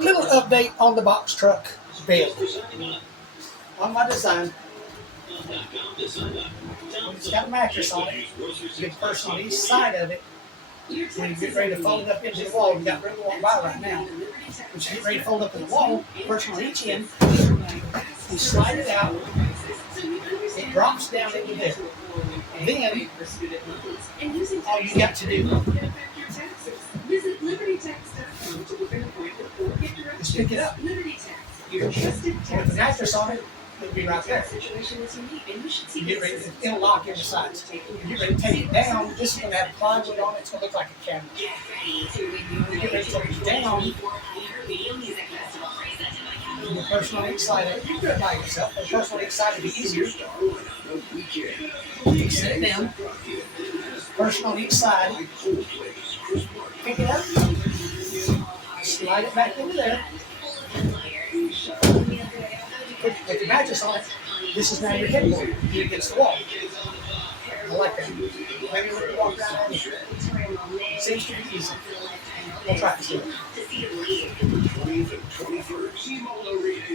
Little update on the box truck bed. On my design, it's got a mattress on it. You get the person on each side of it. When you get ready to fold it up into the wall, you got room to walk by right now. When you get ready to fold up in the wall, the person on each end, you slide it out, it drops down into there. Then, all you got to do is pick it up. With the mattress on it, it'll be right there. You get ready to, it'll lock in the sides. You get ready to take it down. This is going to have plywood on it. It's going to look like a cabinet. You get ready to take it down. The person on each side of it, you can do it by yourself. The person on each side would be easier. You sit it down. Person on each side, pick it up, slide it back into there. Put the mattress on it. This is now your headboard. You're against the wall. I like that. Maybe let me walk around on it. Seems to be easy. We'll try to see it.